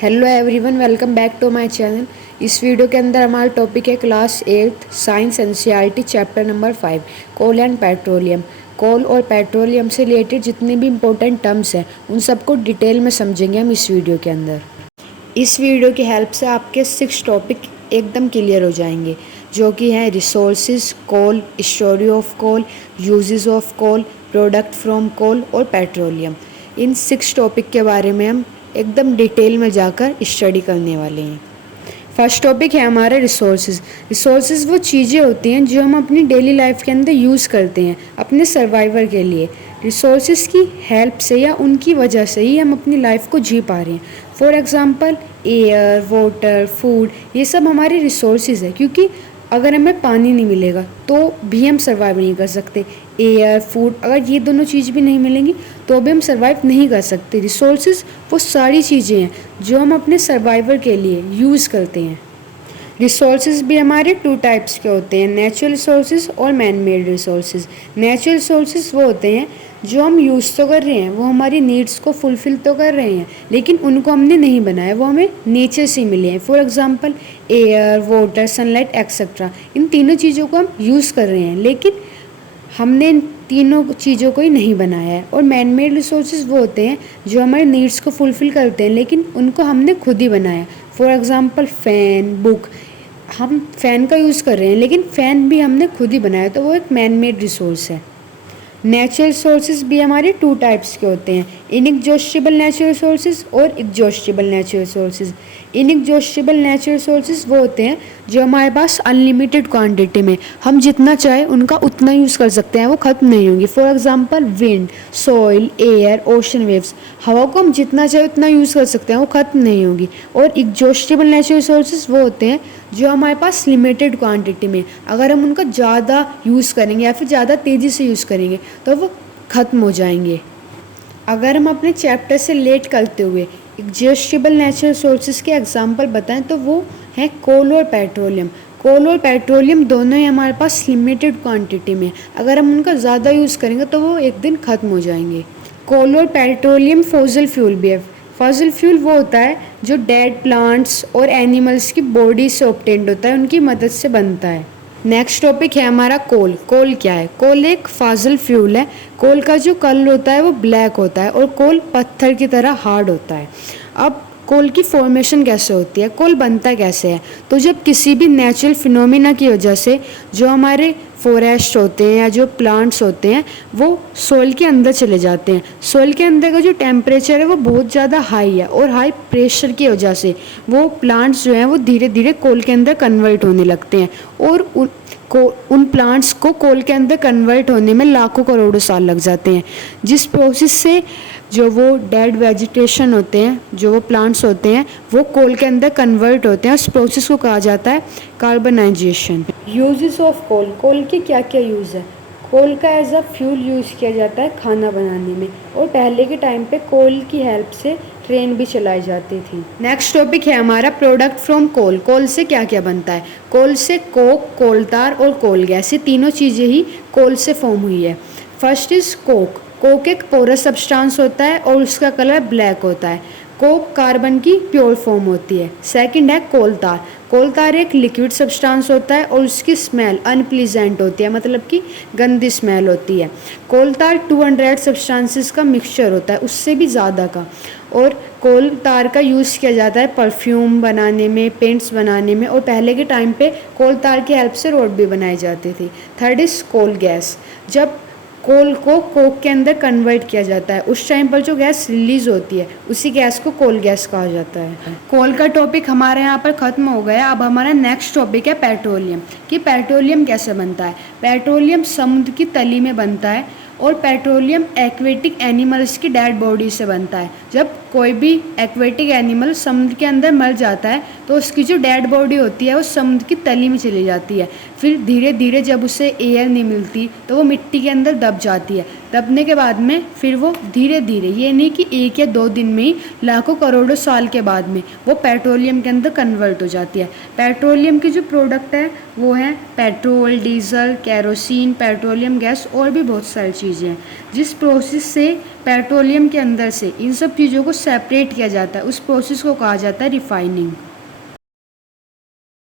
Hello everyone, welcome back to my channel. इस video के अंदर हमारा टॉपिक है class 8 science NCERT chapter number 5 coal and petroleum. Coal और पेट्रोलियम से रिलेटेड जितने भी इम्पोर्टेंट टर्म्स हैं उन सबको डिटेल में समझेंगे हम इस वीडियो के अंदर। इस वीडियो की हेल्प से आपके 6 टॉपिक एकदम क्लियर हो जाएंगे, जो कि हैं resources, coal, story of coal, uses of coal, product from coal और पेट्रोलियम। इन 6 टॉपिक के बारे में हम एकदम डिटेल में जाकर स्टडी करने वाले हैं। फर्स्ट टॉपिक है हमारा रिसोर्सेज। रिसोर्सेज वो चीज़ें होती हैं जो हम अपनी डेली लाइफ के अंदर यूज़ करते हैं अपने सर्वाइवर के लिए। रिसोर्सेज की हेल्प से या उनकी वजह से ही हम अपनी लाइफ को जी पा रहे हैं। For example air, water, food, ये सब हमारे रिसोर्सेज है, क्योंकि अगर हमें पानी नहीं मिलेगा तो भी हम सर्वाइव नहीं कर सकते। एयर, फूड, अगर ये दोनों चीज़ भी नहीं मिलेंगी तो भी हम सर्वाइव नहीं कर सकते। रिसोर्सेज वो सारी चीज़ें हैं जो हम अपने सर्वाइवर के लिए यूज़ करते हैं। रिसोर्सेज भी हमारे 2 टाइप्स के होते हैं, नेचुरल रिसोर्सेज और man made resources. Natural resources वो होते हैं जो हम यूज़ तो कर रहे हैं, वो हमारी नीड्स को फुलफ़िल तो कर रहे हैं, लेकिन उनको हमने नहीं बनाया, वो हमें नेचर से मिले हैं। For example air, water, sunlight etcetera, इन तीनों चीज़ों को हम यूज़ कर रहे हैं, लेकिन हमने इन तीनों चीज़ों को ही नहीं बनाया है। और मैन मेड रिसोर्सेज वो होते हैं जो हमारे नीड्स को फुलफ़िल करते हैं, लेकिन उनको हमने खुद ही बनाया। फॉर एग्ज़ाम्पल फ़ैन, बुक, हम फ़ैन का यूज़ कर रहे हैं लेकिन फ़ैन भी हमने खुद ही बनाया, तो वो एक मैन मेड रिसोर्स है। नेचुरल रिसोर्सेज भी हमारे 2 टाइप्स के होते हैं, इनएग्जॉस्टिबल नेचुरल रिसोर्सेज और exhaustible natural resources. Inexhaustible natural resources वो होते हैं जो हमारे पास अनलिमिटेड क्वांटिटी में, हम जितना चाहे उनका उतना यूज़ कर सकते हैं, वो ख़त्म नहीं होंगी। For example wind, soil, air, ocean waves, हवा को हम जितना चाहे उतना यूज़ कर सकते हैं, वो ख़त्म नहीं होगी। और एग्जॉस्टिबल नेचुरल रिसोर्सेज वो होते हैं जो हमारे पास लिमिटेड क्वांटिटी में, अगर हम उनका ज़्यादा यूज़ करेंगे या फिर ज़्यादा तेज़ी से यूज़ करेंगे तो वो ख़त्म हो जाएंगे। अगर हम अपने चैप्टर से रिलेट करते हुए एग्जॉस्टिबल नेचुरल रिसोर्सेज के एग्जांपल बताएं तो वो हैं कोल और पेट्रोलियम। कोल और पेट्रोलियम दोनों ही हमारे पास लिमिटेड क्वांटिटी में, अगर हम उनका ज़्यादा यूज़ करेंगे तो वो एक दिन ख़त्म हो जाएंगे। कोल और पेट्रोलियम फॉसिल फ्यूल भी है। फॉसिल फ्यूल वो होता है जो डेड प्लांट्स और एनिमल्स की बॉडी से ऑब्टेन्ड होता है, उनकी मदद से बनता है। नेक्स्ट टॉपिक है हमारा कोल। कोल क्या है? कोल एक फॉसिल फ्यूल है। कोल का जो कलर होता है वो ब्लैक होता है और कोल पत्थर की तरह हार्ड होता है। अब कोल की फॉर्मेशन कैसे होती है, कोल बनता कैसे है? तो जब किसी भी नेचुरल फिनोमिना की वजह से जो हमारे फॉरेस्ट होते हैं या जो प्लांट्स होते हैं वो सोइल के अंदर चले जाते हैं, सोइल के अंदर का जो टेम्परेचर है वो बहुत ज़्यादा हाई है और हाई प्रेशर की वजह से वो प्लांट्स जो हैं वो धीरे धीरे कोल के अंदर कन्वर्ट होने लगते हैं और उन प्लांट्स को कोल के अंदर कन्वर्ट होने में लाखों करोड़ों साल लग जाते हैं। जिस प्रोसेस से जो वो डेड वेजिटेशन होते हैं, जो वो प्लांट्स होते हैं, वो कोल के अंदर कन्वर्ट होते हैं। उस प्रोसेस को कहा जाता है carbonization. Uses of coal. Coal के क्या क्या यूज़ है? कोल का एज अ फ्यूल यूज़ किया जाता है खाना बनाने में, और पहले के टाइम पे कोल की हेल्प से ट्रेन भी चलाई जाती थी। नेक्स्ट टॉपिक है हमारा प्रोडक्ट फ्रॉम कोल। कोल से क्या क्या बनता है? कोल से कोक, कोलतार और कोल गैस, ये तीनों चीज़ें ही कोल से फॉर्म हुई है। First is Coke. कोक एक पोरस सब्सटेंस होता है और उसका कलर ब्लैक होता है। कोक कार्बन की प्योर फॉर्म होती है। सेकंड है कोलतार। कोलतार एक लिक्विड सब्सटेंस होता है और उसकी स्मेल अनप्लीजेंट होती है, मतलब कि गंदी स्मेल होती है। कोलतार 200 सब्सटेंसेस का मिक्सचर होता है, उससे भी ज़्यादा का। और कोलतार का यूज़ किया जाता है परफ्यूम बनाने में, पेंट्स बनाने में, और पहले के टाइम पे कोलतार की हेल्प से रोड भी बनाई जाती थी। Third is coal gas. जब कोल को कोक के अंदर कन्वर्ट किया जाता है उस टाइम पर जो गैस रिलीज होती है उसी गैस को कोल गैस कहा जाता है। कोल का टॉपिक हमारे यहाँ पर ख़त्म हो गया। अब हमारा नेक्स्ट टॉपिक है पेट्रोलियम, कि पेट्रोलियम कैसे बनता है। पेट्रोलियम समुद्र की तली में बनता है और पेट्रोलियम एक्वेटिक एनिमल्स की डेड बॉडी से बनता है। जब कोई भी एक्वेटिक एनिमल समुद्र के अंदर मर जाता है तो उसकी जो डेड बॉडी होती है वो समुद्र की तली में चली जाती है। फिर धीरे धीरे जब उसे एयर नहीं मिलती तो वो मिट्टी के अंदर दब जाती है। दबने के बाद में फिर वो धीरे धीरे, ये नहीं कि 1 या 2 दिन में ही, लाखों करोड़ों साल के बाद में वो पेट्रोलियम के अंदर कन्वर्ट हो जाती है। पेट्रोलियम की जो प्रोडक्ट है वो है petrol, diesel, kerosene, petroleum gas और भी बहुत सारी चीज़ें हैं। जिस प्रोसेस से पेट्रोलियम के अंदर से इन सब चीज़ों को सेपरेट किया जाता है, उस प्रोसेस को कहा जाता है रिफाइनिंग।